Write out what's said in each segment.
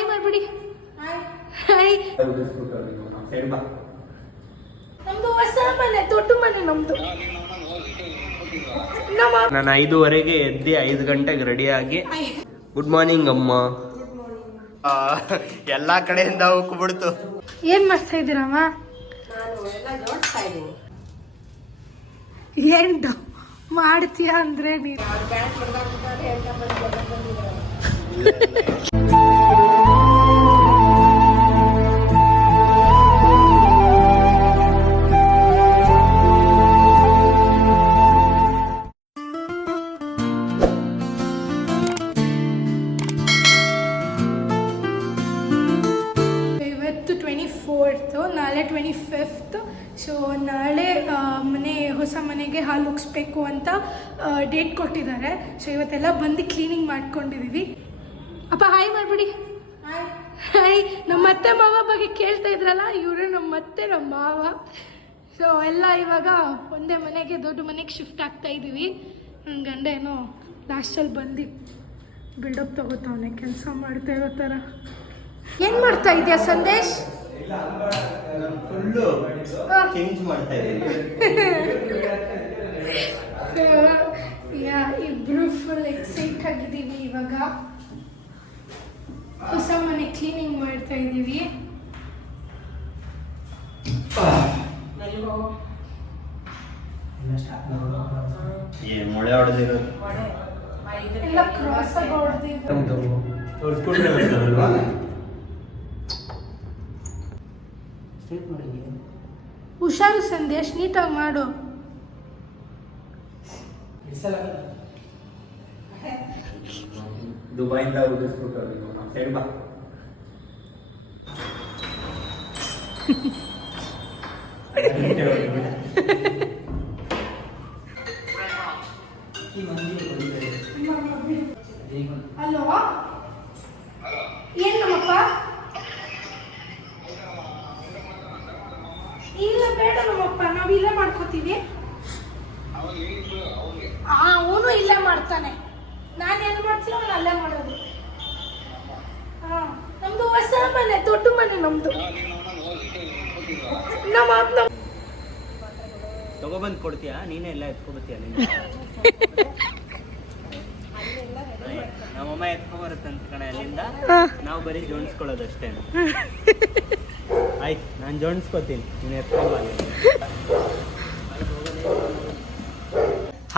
Hi ಮಾಡ್ಬಿಡಿ. Hi. ನಮ್ದು ಹೊಸ ಮನೆ, ದೊಡ್ಡ ಮನೆ ನಮ್ದು. ನಾನು 5:15ಗೆ ಎದ್ದು 5 ಗಂಟೆಗೆ ರೆಡಿ ಆಗಿ ಗುಡ್ ಮಾರ್ನಿಂಗ್ ಅಮ್ಮ. ಎಲ್ಲಾ ಕಡೆಯಿಂದ ಹೋಗ್ಬಿಡ್ತು. ಏನ್ ಮಾಡ್ತಾ ಇದ್ದೀರಮ್ಮ? ಏನ್ ಮಾಡ್ತೀಯ ಅಂದ್ರೆ ನೀನು ನಾಳೆ 25th. ಸೊ ನಾಳೆ ಹೊಸ ಮನೆಗೆ ಹಾಲು ಉಗಿಸ್ಬೇಕು ಅಂತ ಡೇಟ್ ಕೊಟ್ಟಿದ್ದಾರೆ. ಸೊ ಇವತ್ತೆಲ್ಲ ಬಂದು ಕ್ಲೀನಿಂಗ್ ಮಾಡ್ಕೊಂಡಿದ್ದೀವಿ. ಅಪ್ಪ ಹಾಯ್ ಮಾಡಿಬಿಡಿ. ಹಾಯ್. ನಮ್ಮ ಅತ್ತೆ ಮಾವ ಬಗ್ಗೆ ಕೇಳ್ತಾ ಇದ್ರಲ್ಲ, ಇವರು ನಮ್ಮ ಅತ್ತೆ ನಮ್ಮ ಮಾವ. ಸೊ ಎಲ್ಲ ಇವಾಗ ಒಂದೇ ಮನೆಗೆ, ದೊಡ್ಡ ಮನೆಗೆ ಶಿಫ್ಟ್ ಆಗ್ತಾ ಇದ್ದೀವಿ. ನನ್ನ ಗಂಡ ಏನೋ ಲಾಸ್ಟಲ್ಲಿ ಬಂದು ಬಿಲ್ಡಪ್ ತಗೋತಾವನೆ, ಕೆಲಸ ಮಾಡ್ತಾ ಇರೋ ಥರ. ಏನು ಮಾಡ್ತಾ ಇದೆಯಾ ಸಂದೇಶ್? ಇಬ್ರು ಫುಲ್ ಎಕ್ಸೈಟ್ ಆಗಿದ್ದೀವಿ. ಇವಾಗ ಹೊಸ ಮನೆ ಕ್ಲೀನಿಂಗ್ ಮಾಡ್ತಾ ಇದ್ದೀವಿ. ಮೊಳೆ ಹೊಡೆದಿರೋದು ಎಲ್ಲ ಕ್ರಾಸ್ ಆಗಿ ಹೊಡೆದಿದ್ದು. ಹುಷಾರು ಸಂದೇಶ್, ನೀಟಾಗಿ ಮಾಡು. ದುಬೈಯಿಂದ ಸೈಡ್ ಬಾ. ಹಲೋ, ಏನ್ ನಮ್ಮಪ್ಪ? ಇಲ್ಲ ಬೇಡ ನಮ್ಮಪ್ಪ, ನಾವು ಇಲ್ಲೇ ಮಾಡ್ಕೋತೀವಿ. ಅವನು ಇಲ್ಲೇ ಮಾಡ್ತಾನೆ, ನಾನು ಏನು ಮಾಡ್ತೀನಿ ಅವನು ಅಲ್ಲೇ ಮಾಡೋದು. ನಮ್ದು ಹೊಸ ಮನೆ, ದೊಡ್ಡ ಮನೆ ನಮ್ದು. ನಮ್ಮ ತಗೊಬಂದು ಕೊಡ್ತೀಯಾ? ನೀನೇ ಎಲ್ಲ ಎತ್ಕೊಬತ್ತೀಯ? ನಮ್ಮಮ್ಮ ಎತ್ಕೊಬರುತ್ತಂತ ಕಣೆ ಅಲ್ಲಿಂದ. ನಾವು ಬರೀ ಜೋಡಿಸ್ಕೊಳ್ಳೋದಷ್ಟೇ. ಆಯ್ತು, ನಾನು ಜೋಡಿಸ್ಕೋತೀನಿ, ನೀನು ಎತ್ಕೊಂಡು.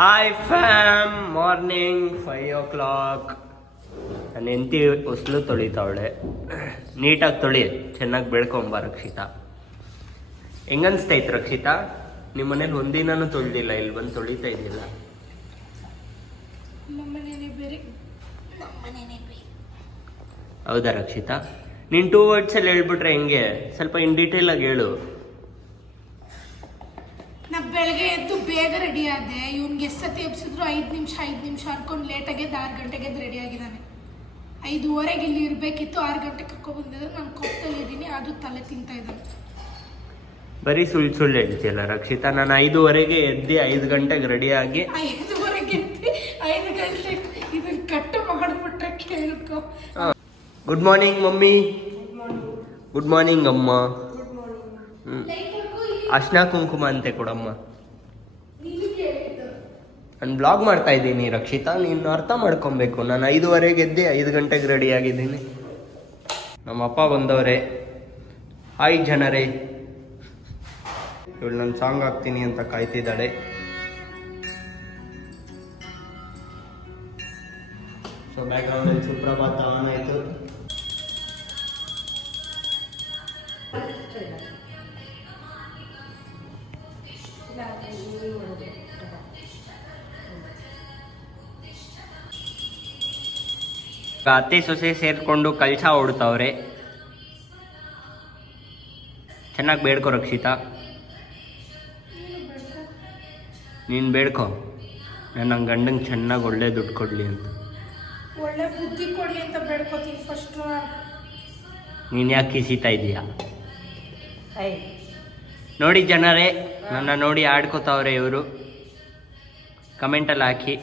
Hi fam, morning 5 o'clock. ನನ್ನ ಹೆಂಡತಿ ಹೊಸ್ಲು ತೊಳಿತಾವಳೆ. ನೀಟಾಗಿ ತೊಳಿ, ಚೆನ್ನಾಗಿ ಬೆಳ್ಕೊಂಬ ರಕ್ಷಿತಾ. ಹೆಂಗನ್ಸ್ತೈತೆ ರಕ್ಷಿತಾ? ನಿಮ್ಮ ಮನೇಲಿ ಒಂದಿನೂ ತೊಳೆದಿಲ್ಲ, ಇಲ್ಲಿ ಬಂದು ತೊಳಿತಾ ಇದೆಯಲ್ಲ. ಹೌದಾ ರಕ್ಷಿತಾ? ನೀನು 2 wordsಲ್ಲಿ ಹೇಳ್ಬಿಟ್ರೆ ಹೆಂಗೆ? ಸ್ವಲ್ಪ ಇನ್ ಡೀಟೇಲ್ ಆಗಿ ಹೇಳು. ನಾ ಬೆಳಗ್ಗೆ ಎದ್ದು ಬೇಗ ರೆಡಿ ಆದೆ. ಇವ್ನಿಗೆ ಎಷ್ಟೊತ್ತಿ ಎಬ್ಸಿದ್ರು 5 ನಿಮಿಷ ಅನ್ಕೊಂಡು ಲೇಟಾಗಿ 6 ಗಂಟೆಗೆ ರೆಡಿ ಆಗಿದ್ದಾನೆ. 5:15 ಇಲ್ಲಿ ಇರಬೇಕಿತ್ತು, 6 ಗಂಟೆಗೆ ಕರ್ಕೊಬಂದಿದ್ದು. ನಾನು ಕೊಪ್ಪಲ್ಲಿದ್ದೀನಿ, ಅದು ತಲೆ ತಿಂತಾ ಇದ್ದಾನೆ. ಬರೀ ಸುಳ್ಳು ಹೇಳ್ತೀಯಲ್ಲ ರಕ್ಷಿತಾ. ನಾನು 5:15ಗೆ ಎದ್ದು 5 ಗಂಟೆಗೆ ರೆಡಿ ಆಗಿ 5:15 ಎದ್ದು 5 ಗಂಟೆಗೆ ಇದನ್ನ ಕಟ್ಟು ಮಾಡ್ಬಿಟ್ರೆ ಕೇಳ್ಕೊ. Good morning mummy. Good morning ಅಮ್ಮ. ಅರ್ಶಿನ ಕುಂಕುಮ ಅಂತೆ ಕೊಡಮ್ಮ. ನಾನು ಬ್ಲಾಗ್ ಮಾಡ್ತಾ ಇದ್ದೀನಿ ರಕ್ಷಿತಾ, ನೀನು ಅರ್ಥ ಮಾಡ್ಕೊಬೇಕು. ನಾನು 5:15ಗೆ ಎದ್ದು 5 ಗಂಟೆಗೆ ರೆಡಿ ಆಗಿದ್ದೀನಿ. ನಮ್ಮಪ್ಪ ಬಂದವರೇ. ಹಾಯ್ ಜನರೇ. ಇವಳು ನಾನು ಸಾಂಗ್ ಹಾಕ್ತೀನಿ ಅಂತ ಕಾಯ್ತಿದ್ದಾಳೆ. ಸೊ ಬ್ಯಾಕ್ಗ್ರೌಂಡಲ್ಲಿ ಸುಪ್ರಭಾತ ಆನ್ ಆಯಿತು. ಅತ್ತೆ ಸೊಸೆ ಸೇರ್ಕೊಂಡು ಕಳಶ ಹೊಡ್ತಾವ್ರೆ. ಚೆನ್ನಾಗಿ ಬೇಡ್ಕೊ ರಕ್ಷಿತಾ. ನೀನು ಬೇಡ್ಕೊ, ನನ್ನ ಗಂಡಂಗೆ ಚೆನ್ನಾಗಿ ಒಳ್ಳೆ ದುಡ್ಡು ಕೊಡಲಿ ಅಂತ. ಒಳ್ಳೆ ಬುದ್ಧಿ ಕೊಡಲಿ ಅಂತ ಬೇಡ್ಕೋತೀನಿ ಫಸ್ಟ್. ನೀನು ಯಾಕೆ ಕಿಸಿತಾ ಇದೀಯಾ? ನೋಡಿ ಜನರೇ, ನನ್ನ ನೋಡಿ ಆಡ್ಕೋತಾವ್ರೆ ಇವರು. ಕಮೆಂಟಲ್ಲಿ ಹಾಕಿ.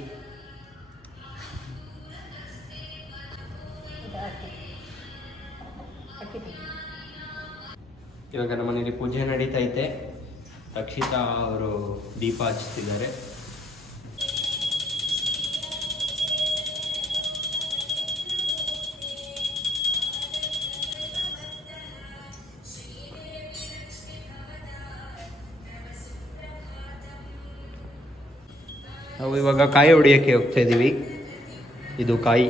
ಇವಾಗ ನಮ್ಮ ಮನೇಲಿ ಪೂಜೆ ನಡೀತಾ ಐತೆ. ರಕ್ಷಿತಾ ಅವರು ದೀಪ ಹಚ್ತಿದ್ದಾರೆ. ನಾವು ಇವಾಗ ಕಾಯಿ ಹೊಡಿಯೋಕ್ಕೆ ಹೋಗ್ತಾ ಇದ್ದೀವಿ. ಇದು ಕಾಯಿ.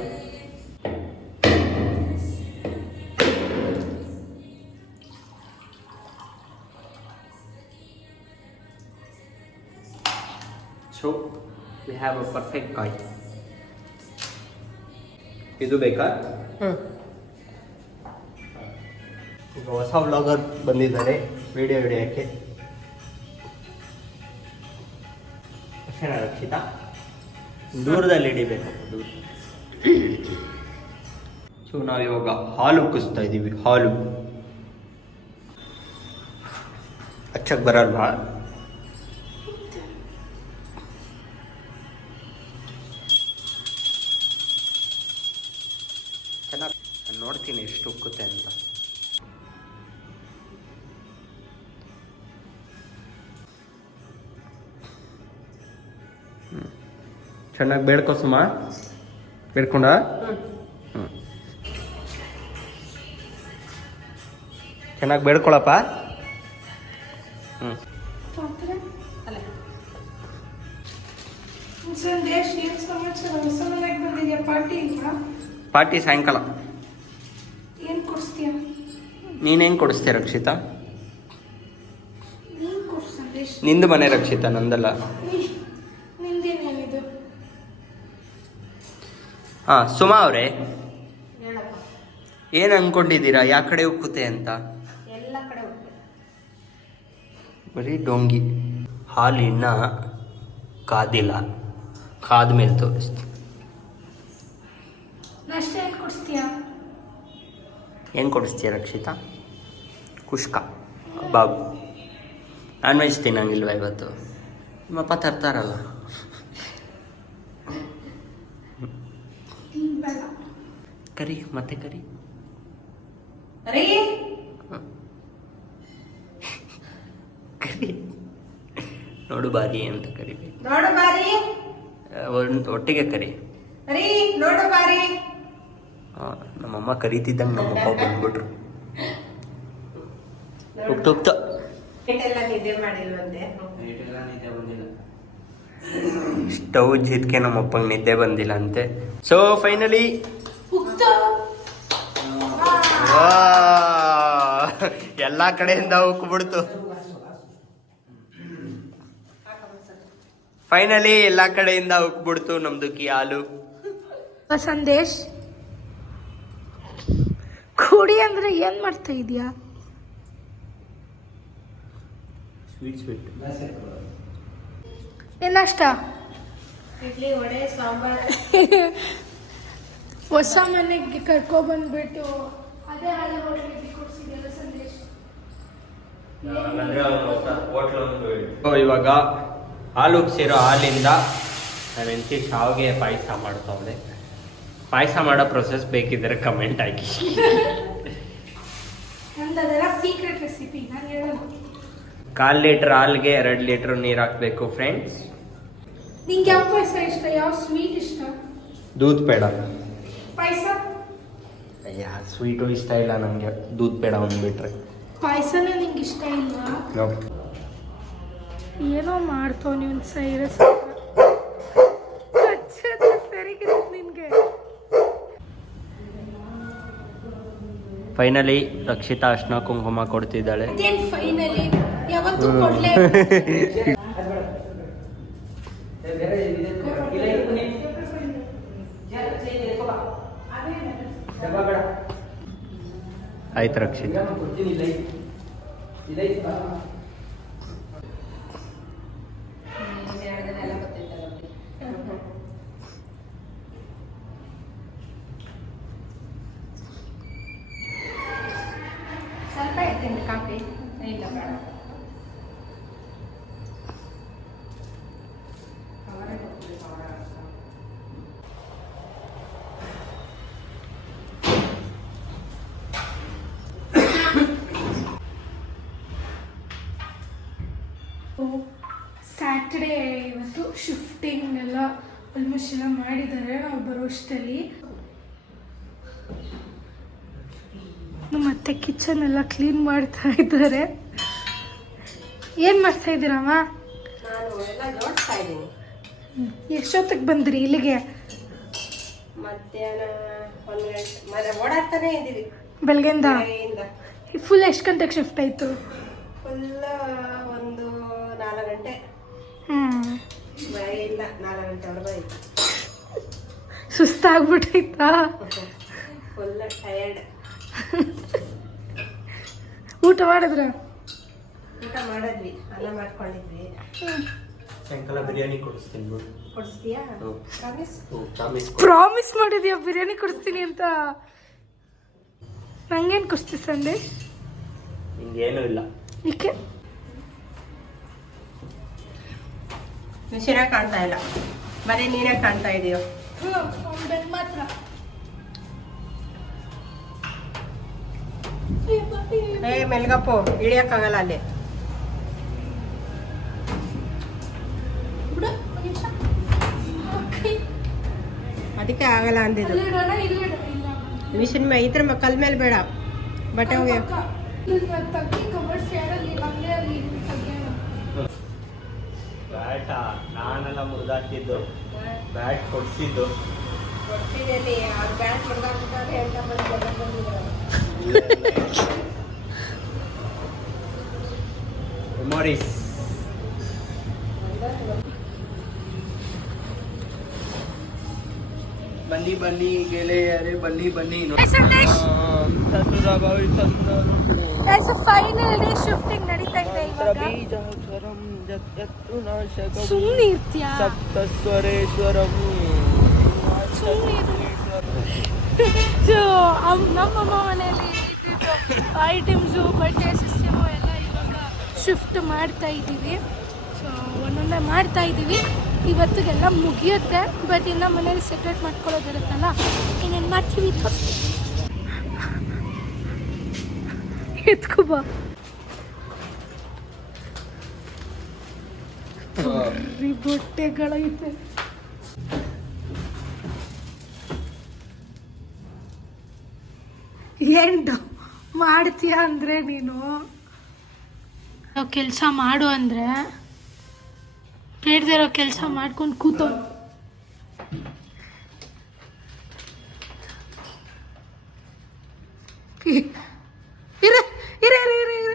So we have a perfect ಕಾಯಿ. ಇದು ಬೇಕಾ? ಈಗ ಹೊಸ ವ್ಲಾಗರ್ ಬಂದಿದ್ದಾರೆ ವಿಡಿಯೋ ಹಿಡಿಯೋಕ್ಕೆ. ಅಷ್ಟೇನಾ ರಕ್ಷಿತಾ? ದೂರದಲ್ಲಿ ಹಿಡಿಬೇಕು. ಸೊ ನಾವಿವಾಗ ಹಾಲು ಉಕ್ಕಿಸ್ತಾ ಇದ್ದೀವಿ. ಹಾಲು ಹಚ್ಚಕ್ಕೆ ಬರಲ್ವಾ? ಚೆನ್ನಾಗಿ ನೋಡ್ತೀನಿ ಎಷ್ಟು ಉಕ್ಕುತ್ತೆ ಅಂತ. ಚೆನ್ನಾಗಿ ಬೇಡ್ಕೋ ಸುಮ. ಬೇಡ್ಕೊಂಡ? ಚೆನ್ನಾಗಿ ಬೇಡ್ಕೊಳಪ್ಪ. ಸಂದೇಶ್, ಏನ್ ಸಮಾಚಾರ? ಹೊಸ ಮನೆಗೆ ಬಂದಿದ್ಯಾ? ಪಾರ್ಟಿ ಇಲ್ವಾ? ಪಾರ್ಟಿ ಸಾಯಂಕಾಲ. ಏನ್ ಕೊಡಿಸ್ತೀಯ? ನೀನು ಹೆಂಗೆ ಕೊಡಿಸ್ತೀಯ ರಕ್ಷಿತಾ? ನೀನ್ ಕೊಡ್ಸು ಸಂದೇಶ್. ನಿಂದು ಮನೆ ರಕ್ಷಿತಾ, ನಂದಲ್ಲ. ನಿಂದೇನೇನಿದು? ಹಾಂ ಸುಮಾ ಅವರೇ, ಏನು ಅನ್ಕೊಂಡಿದ್ದೀರಾ? ಯಾವ ಕಡೆ ಉಕ್ಕುತ್ತೆ ಅಂತ? ಎಲ್ಲ ಕಡೆ ಉಕ್ಕುತ್ತೆ. ಬರೀ ಡೊಂಗಿ. ಹಾಲು ಇನ್ನೂ ಕಾದಿಲ್ಲ, ಕಾದ ಮೇಲೆ ತೋರಿಸ್ತೀನಿ. ನಾಷ್ಟ ಏನು ಕೊಡಿಸ್ತೀಯಾ? ಏನು ಕೊಡಿಸ್ತೀಯ ರಕ್ಷಿತಾ? ಕುಷ್ಕ, ಬಾಬು. ನಾನ್ ವೆಜ್ ತಿನ್ನಂಗಿಲ್ವ ಇವತ್ತು? ನಿಮ್ಮಪ್ಪ ತರ್ತಾರಲ್ಲ. ಕರಿ, ಮತ್ತೆ ಕರಿ. ರೀ ಕರಿ. ನೋಡು ಬಾರಿ ಅಂತ ಕರಿಬೇಕು. ನೋಡು ಬಾರಿ. ಒಟ್ಟಿಗೆ ಕರಿ. ರೀ ನೋಡು ಬಾರಿ. ನಮ್ಮಮ್ಮ ಕರೀತಿದ್ದಂಗೆ ನಮ್ಮಪ್ಪ ಬಂದ್ಬಿಟ್ರು. ಹೋಗ್ತಾ ಎಲ್ಲ ನಿದ್ದೆ ಮಾಡಿಲ್ವಂತೆ. ಸ್ಟವ್ ಜಿದ್ಕೆ ನಮ್ಮಪ್ಪಂಗೆ ನಿದ್ದೆ ಬಂದಿಲ್ಲ ಅಂತೆ. ಸೊ ಫೈನಲಿ ಎಲ್ಲ ಕಡೆಯಿಂದ ಉಕ್ಬಿಡ್ತು. ಫೈನಲಿ ಎಲ್ಲ ಕಡೆಯಿಂದ ಉಕ್ಬಿಡ್ತು ನಮ್ದು ಹಾಲು. ಸಂದೇಶ್, ಕುಡಿ ಅಂದ್ರೆ ಏನ್ ಮಾಡ್ತಾ ಇದೀಯಾ? ಸ್ವೀಟ್ ಏನ್ ನಾಷ್ಟ? ಇಡ್ಲಿ, ವಡೆ, ಸಾಂಬಾರ್. ಹೊಸ ಮನೆಗೆ ಕರ್ಕೊಬಂದ್ಬಿಟ್ಟು ಅದೇ ಹಾಲು ಹೋಟ್ಲಿಗೆ ಕೊಡ್ಸಿದ್ಯಲ್ಲ ಸಂದೇಶ್. ಇವಾಗ ಹಾಲು ಉಗ್ಸಿರೋ ಹಾಲಿಂದ ನನ್ನ ಹೆಂಡತಿ ಶಾವಿಗೆ ಪಾಯಸ ಮಾಡ್ತಾವಳೆ. ಪಾಯಸ ಮಾಡೋ ಪ್ರೊಸೆಸ್ ಬೇಕಿದ್ರೆ ಕಮೆಂಟ್ ಹಾಕಿ. ನಂದೆಲ್ಲ ಸೀಕ್ರೆಟ್ ರೆಸಿಪಿ, ನಾನು ಹೇಳೋದು. 1/4 ಲೀಟರ್ ಹಾಲಿಗೆ 2 ಲೀಟರ್ ನೀರು ಹಾಕಬೇಕು ಫ್ರೆಂಡ್ಸ್. ನಿಂಗೆ ಯಾವ ಪಾಯಸ ಇಷ್ಟ? ಯಾವ ಸ್ವೀಟ್ ಇಷ್ಟ? ದೂದ್ ಪೇಡ. ಪಾಯಸ? ಯಾ ಸ್ವೀಟು ಇಷ್ಟ ಇಲ್ಲ ನನಗೆ, ದೂದ್ ಪೇಡ ಒಂದ್ಬಿಟ್ರೆ. ಪಾಯಸನೇ ನಿಂಗೆ ಇಷ್ಟ ಇಲ್ವಾ? ಏನೋ ಮಾಡ್ತಾವ ನೀವು ಸೈರಸ್. ಸರಿಗೆ ನಿನ್ಗೆ. ಫೈನಲಿ ರಕ್ಷಿತಾ ಅರ್ಶಿನ ಕುಂಕುಮ ಕೊಡ್ತಿದ್ದಾಳೆ. ಇದೇನ್ ಫೈನಲಿ? ಯಾವತ್ತೂ ಕೊಡ್ಲೇ. ಆಯ್ತು ರಕ್ಷಿತಾ. ಸ್ವಲ್ಪ ಇರ್ತೀನಿ ಕಾಫಿ. ಇಲ್ಲ ಬೇಡ. ಸ್ಯಾಟರ್ಡೇ ಇವತ್ತು ಶಿಫ್ಟಿಂಗ್ ಎಲ್ಲ ಆಲ್ಮೋಸ್ಟ್ ಎಲ್ಲ ಮಾಡಿದ್ದಾರೆ ನಾವು ಬರೋಷ್ಟರಲ್ಲಿ. ಮತ್ತೆ ಕಿಚನ್ ಎಲ್ಲ ಕ್ಲೀನ್ ಮಾಡ್ತಾ ಇದ್ದಾರೆ. ಏನು ಮಾಡ್ತಾ ಇದ್ದೀರಮ್ಮ? ನಾನು ಎಲ್ಲ ಜೋಡಿಸ್ತಾ ಇದ್ದೀನಿ. ಎಷ್ಟೊತ್ತಿಗೆ ಬಂದ್ರಿ ಇಲ್ಲಿಗೆ? ಮಧ್ಯಾಹ್ನ 1 ಗಂಟೆ ಮತ್ತೆ ಓಡಾಡ್ತಾನೆ ಇದ್ದೀವಿ ಬೆಳಗ್ಗೆಯಿಂದ. ಬೆಳಗ್ಗೆಯಿಂದ. ಫುಲ್ ಎಷ್ಟು ಗಂಟೆಗೆ ಶಿಫ್ಟ್ ಆಯಿತು? ಫುಲ್ ಒಂದು 4 ಗಂಟೆ ಬೆಳಗ್ಗೆಯಿಂದ 4 ಗಂಟೆವರೆಗೂ ಆಯ್ತು. ಸುಸ್ತಾಗ್ಬಿಟ್ಟೈತಾ? Full tired. ಊಟ ಮಾಡಿದ್ರ? ಊಟ ಮಾಡಿದ್ವಿ, ಅನ್ನ ಮಾಡ್ಕೊಂಡಿದ್ವಿ. ಸಾಯಂಕಾಲ ಬಿರಿಯಾನಿ ಕೊಡಿಸ್ತೀನಿ ಬಿಡು. ಕೊಡಿಸ್ತೀಯಾ? ಪ್ರಾಮಿಸ್? ಪ್ರಾಮಿಸ್ ಮಾಡಿದ್ಯಾ ಬಿರಿಯಾನಿ ಕೊಡಿಸ್ತೀನಿ ಅಂತ? ನಂಗೇನು ಕೊಡಿಸ್ತಿ ಸಂಡೆ? ಹಿಂಗೇನೂ ಇಲ್ಲ. ಏಕೆ? ಮಿಷಿನ ಕಾಣ್ತಾ ಇಲ್ಲ, ಬರೀ ನೀನೇ ಕಾಣ್ತಾ ಇದೆಯೋ? ಮಾತ್ರ. ಮೆಲ್ಗಪ್ಪು ಇಳಿಯಕ್ಕಾಗಲ್ಲ ಅಲ್ಲಿ. ಅದಕ್ಕೆ ಆಗಲ್ಲ ಅಂದಿದ್ದು. ಮಿಷಿನ್ ಇದ್ರ ಕಲ್ ಮೇಲೆ ಬೇಡ, ಬಟ್ಟೆ ಹೋಗಿ. ಬ್ಯಾಟ ನಾನೆಲ್ಲ ಮುರಿದಾಕಿದ್ದು, ಬ್ಯಾಟ್ ಕೊಡ್ಸಿದ್ದು. ಮೆಮೊರೀಸ್. ಬನ್ನಿ ಬನ್ನಿ ಗೆಳೆಯರೇ, ಬನ್ನಿ ಬನ್ನಿ. ಫೈನಲ್ ಡೇ ಶಿಫ್ಟಿಂಗ್ ನಡೀತಾ ಇದೆ ಇವಾಗ. ಸುಮ್ಮನೆ ಇರ್ತೀಯಾ? ಸಪ್ತಸ್ವರೇಶ್ವರಂ. ನಮ್ಮಮ್ಮ ಮನೆಯಲ್ಲಿ ಐಟಮ್ಸು ಬಟ್ಟೆ ಸಿಸ್ಟಮು ಎಲ್ಲ ಇವಾಗ ಶಿಫ್ಟ್ ಮಾಡ್ತಾ ಇದ್ದೀವಿ. ಸೊ ಒಂದೊಂದೇ ಮಾಡ್ತಾ ಇದ್ದೀವಿ. ಇವತ್ತಿಗೆಲ್ಲ ಮುಗಿಯುತ್ತೆ, ಬಟ್ ಇನ್ನು ಮನೇಲಿ ಸೆಪ್ರೇಟ್ ಮಾಡ್ಕೊಳ್ಳೋದಿರುತ್ತಲ್ಲ, ಇನ್ನೇನು ಮಾಡ್ತೀವಿ ತೋರಿಸ್ತೀವಿ. ಎತ್ಕೊಬ ಬಟ್ಟೆಗಳೈತೆ. ಏನು ಮಾಡ್ತೀಯ ಅಂದರೆ ನೀನು ಕೆಲಸ ಮಾಡು ಅಂದರೆ ಬೇಡದಿರೋ ಕೆಲಸ ಮಾಡ್ಕೊಂಡು ಕೂತೋ. ಇರ ಇರ ಇರ ಇರ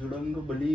ಜುಡಂಗ ಬಲಿ.